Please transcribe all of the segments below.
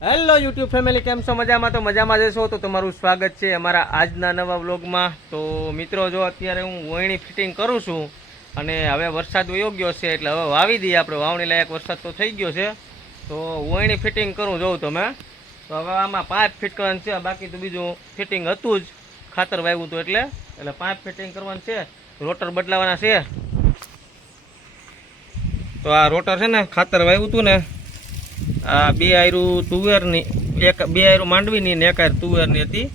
Hello YouTube family કેમ છો? મજામાં? તો મજામાં જશો તો તમારું સ્વાગત છે અમારા આજના નવા વ્લોગમાં. તો મિત્રો, જો અત્યારે હું વોયણી ફિટિંગ કરું છું અને હવે વરસાદ યોગ્ય છે, એટલે હવે વાવી દઈએ આપણે. વાવણી લાયક વરસાદ તો થઈ ગયો છે. તો વોયણી ફિટિંગ કરું જોઉં તમે. તો હવે આમાં પાઇપ ફિટ કરવાનું છે. બાકી તો બીજું ફિટિંગ હતું જ. ખાતર વાવ્યું હતું એટલે. એટલે પાઇપ ફિટિંગ કરવાનું છે. રોટર બદલાવાના છે. તો આ રોટર છે ને, ખાતર વાવ્યું હતું ને આ બે આયરું તુવેરની, એક બે આયરું માંડવીની ને એક આયર તુવેરની હતી.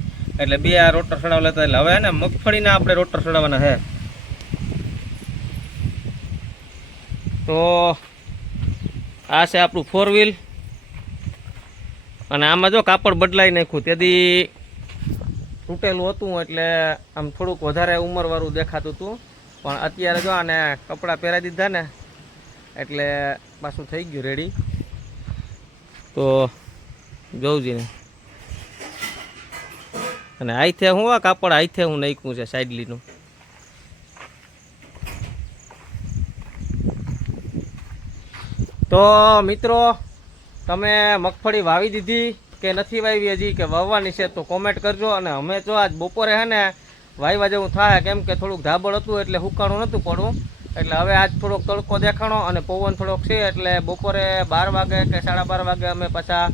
એટલે બે આ રોટર ચડાવેલા હતા. એટલે હવે ને મગફળીના આપણે રોટર સડાવવાના છે. તો આ છે આપણું ફોર વ્હીલ અને આમાં જો કાપડ બદલાઈ નાખ્યું. તેથી તૂટેલું હતું એટલે આમ થોડુંક વધારે ઉંમરવાળું દેખાતું હતું. પણ અત્યારે જો આને કપડાં પહેરાવી દીધા ને, એટલે પાછું થઈ ગયું રેડી તો જોઉં ને અને આઈથે હું આ કાપડ, આઈથે હું નાખ્યું છે સાઈડલીનું. તો મિત્રો, તમે મગફળી વાવી દીધી કે નથી વાવી હજી, કે વાવવાની છે તો કોમેન્ટ કરજો. અને અમે જો આજ બપોરે હે ને વાવવા જેવું થાય, કેમ કે થોડુંક ધાબળ હતું એટલે હુકાણું નહોતું પડવું. એટલે હવે આજ થોડોક તડકો દેખાણો અને પવન થોડોક છે એટલે બપોરે બાર વાગે કે સાડા બાર વાગે અમે પાછા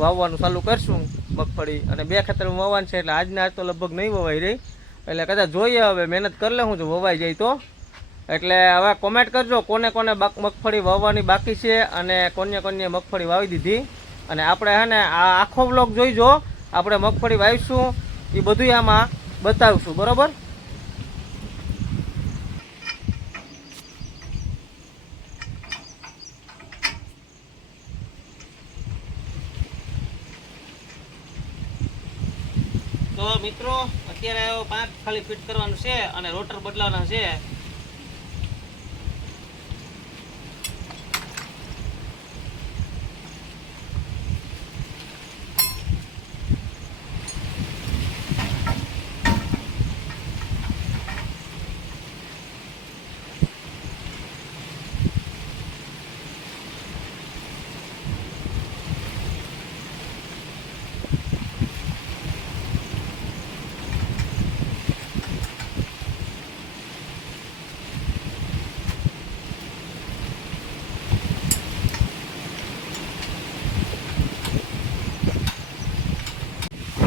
વાવવાનું ચાલુ કરશું મગફળી. અને બે ખેતરમાં વાવવાનું છે એટલે આજને આજ તો લગભગ નહીં વવાઈ રહી. એટલે કદાચ જોઈએ હવે, મહેનત કરી લે હું જો વવાઈ જાય તો. એટલે હવે કોમેન્ટ કરજો કોને કોને મગફળી વાવવાની બાકી છે અને કોને કોને મગફળી વાવી દીધી. અને આપણે હે ને આ આખો બ્લોગ જોઈજો. આપણે મગફળી વાવીશું. એ બધું આમાં બતાવીશું. બરોબર? તો મિત્રો અત્યારે પાંચ ખાલી ફિટ કરવાનું છે અને રોટર બદલાવાના છે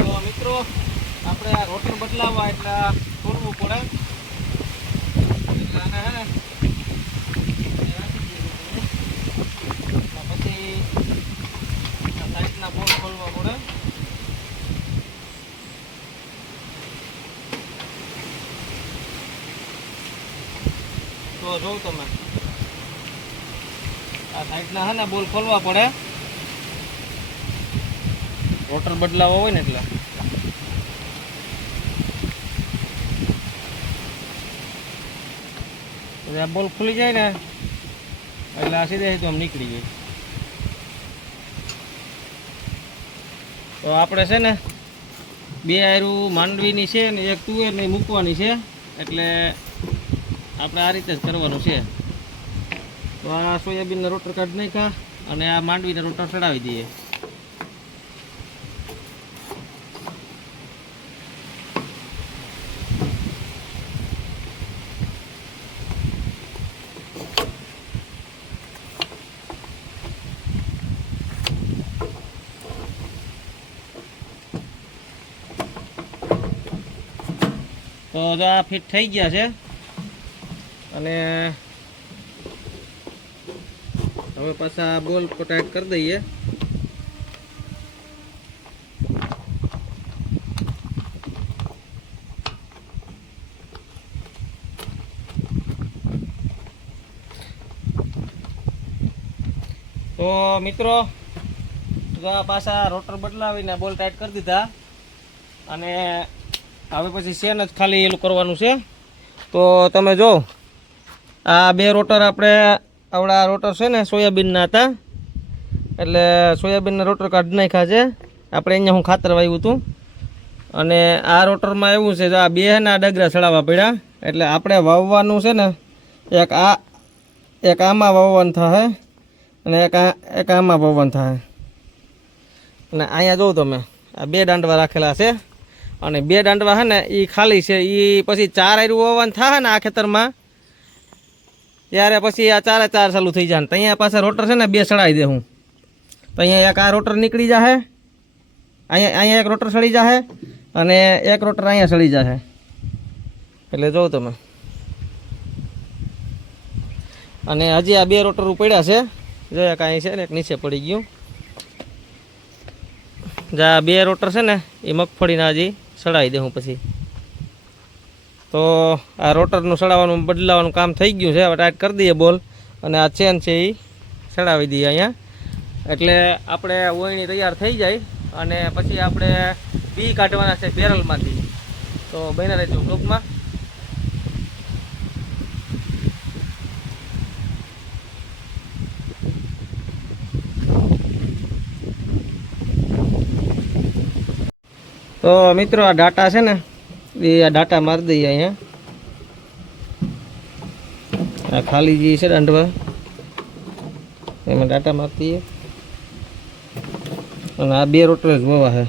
તો મિત્રો આપણે બદલાવવા એટલે તોડવું પડે. એટલે આને પછી સાઈડના બોલ ખોલવા પડે. તો જોઉં તમે, આ સાઈડના હે ને બોલ ખોલવા પડે. રોટર બદલાવો હોય ને એટલે. આ બોલ ખુલી જાય ને, એટલે આ સીધે તો આમ નીકળી જાય તો આપણે છે ને, બે આયરું માંડવીની છે ને, એક તુવેરની મૂકવાની છે, એટલે આપણે આ રીતે જ કરવાનું છે. તો આ સોયાબીનના રોટર કાઢ નાખ્યા અને આ માંડવીના રોટર ચડાવી દઈએ. તો આ ફિટ થઈ ગયા છે. અને હવે પાછા બોલ ટાઈટ કરી દઈએ. તો મિત્રો પાછા રોટર બદલાવીને બોલ ટાઈટ કરી દીધા. અને હવે પછી શેન જ ખાલી એલું કરવાનું છે. તો તમે જો, આ બે રોટર આપણે, આવડા રોટર છે ને સોયાબીનના હતા. એટલે સોયાબીનના રોટર કાઢી નાખ્યા છે. આપણે અહીંયા હું ખાતર વાવ્યું હતું. અને આ રોટરમાં એવું છે આ બે ને આ ડગરા ચડાવવા પડ્યા. એટલે આપણે વાવવાનું છે ને, એક આ, એક આમાં વાવવાનું થાય અને એક આ, એક આમાં વાવવાનું થાય. અને અહીંયા જોઉં તમે, આ બે દાંડવા રાખેલા છે. અને બે દાંડવા છે ને એ ખાલી છે. એ પછી ચાર આયરું વાવવાનું થાય ને આ ખેતરમાં. ત્યારે પછી આ ચારે ચાર ચાલુ થઈ જાય તો અહીંયા પાસે રોટર છે ને, બે સડાવી દે હું. તો અહીંયા એક આ રોટર નીકળી જશે અહીંયા અહીંયા એક રોટર સડી જશે અને એક રોટર અહીંયા સડી જશે એટલે જોઉં તમે. અને હજી આ બે રોટર પડ્યા છે. જોયા કાંઈ છે ને, એક નીચે પડી ગયું. જા બે રોટર છે ને, એ મગફળીના હજી. સડાવી દઉં પછી. તો આ રોટરનું સડાવવાનું બદલાવાનું કામ થઈ ગયું છે. હવે ટાઈટ કરી દઈએ બોલ. અને આ ચેન છે એ સડાવી દઈએ અહીંયા. એટલે આપણે ઓયણી તૈયાર થઈ જાય. અને પછી આપણે બી કાઢવાના છે બેરલમાંથી. તો બને રહેજો બ્લોકમાં તો મિત્રો, આ ડાટા છે ને, એ આ ડાટા મારી દઈએ અહીંયા. આ ખાલી જે છે દાંડવા એમાં ડાટા મારી અને આ બે રોટલા જ વવા છે.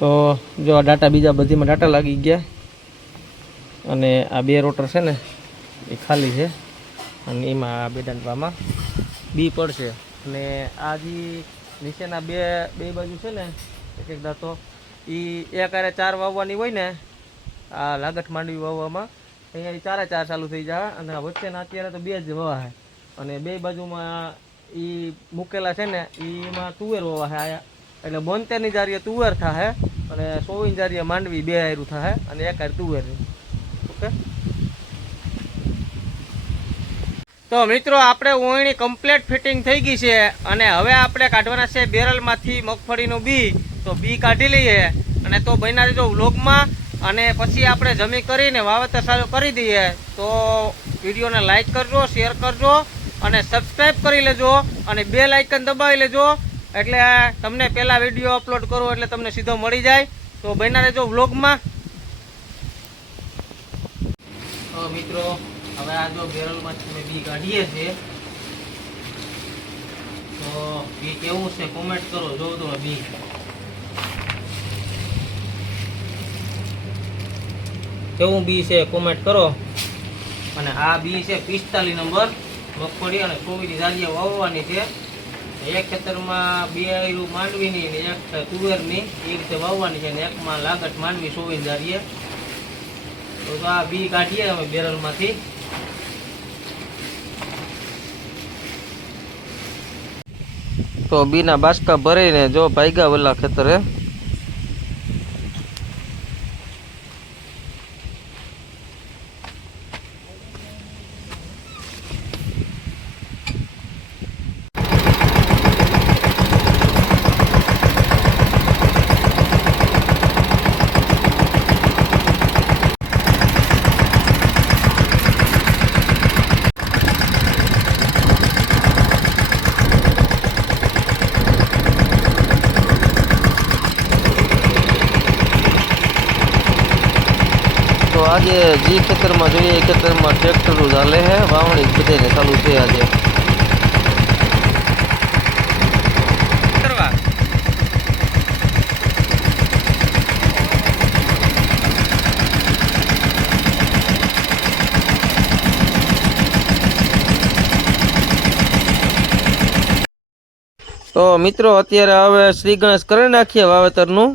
તો જો આ ડાટા બીજા બધીમાં ડાટા લાગી ગયા. અને આ બે રોટર છે ને, એ ખાલી છે. અને એમાં આ બે દાંડવામાં બી પડશે. અને આ જે નીચેના બે બે બાજુ છે ને, એક એક દાંતો એ એક આરે ચાર વાવવાની હોય ને, આ લાગઠ માંડવી વાવવામાં, અહીંયા ચારે ચાર ચાલુ થઈ જાય અને વચ્ચેના અત્યારે તો બે જ વવા છે અને બે બાજુમાં એ મૂકેલા છે ને એમાં તુવેર વવા છે આયા. એટલે બોતેરની જારીએ તુવેર થાય અને સોવીની જારીએ માંડવી બે હારું થાય અને એક હાર તુવેર. ઓકે તો મિત્રો, આપણે ઓયણી કમ્પ્લીટ ફિટિંગ થઈ ગઈ છે અને હવે આપણે કાઢવાના છે બેરલમાંથી મગફળીનું બી. તો બી કાઢી લઈએ અને તો બન્યા જો વ્લોગમાં. અને પછી આપણે જમી કરીને વાવેતર ચાલુ કરી દઈએ. તો વિડીયોને લાઇક કરજો, શેર કરજો અને સબસ્ક્રાઈબ કરી લેજો અને બે લાઇકન દબાવી લેજો. એટલે તમને પહેલાં વીડિયો અપલોડ કરો એટલે તમને સીધો મળી જાય. તો બન્યા રહેજો વ્લોગમાં. મિત્રો, હવે આ જો બેરલમાં તમે બી કાઢીએ છીએ, તો બી કેવું છે? કોમેન્ટ કરો જોઉં તો બી. કેવું બી છે? કોમેન્ટ કરો. અને આ બી છે પિસ્તાલીસ નંબર, મગફળી અને ચોવીસની જાલીએ વાવવાની છે. એક ખેતરમાં બે આયરું માંડવીની એક તુવેરની, એ રીતે વાવવાની છે ને એકમાં લાગત માંડવી ચોવીસ જારીએ તો તો આ બી કાઢીએ અમે બેરલમાંથી. તો બીના બાસકા ભરીને જો ભાઈગા વલ્લા ખેતરે. આજે જે ખેતરમાં જોઈએ એ ખેતરમાં ટ્રેક્ટરો ચાલે છે વાવણી બધાને ચાલુ છે આજે. તો મિત્રો અત્યારે હવે શ્રી ગણેશ કરી નાખીએ વાવેતરનું.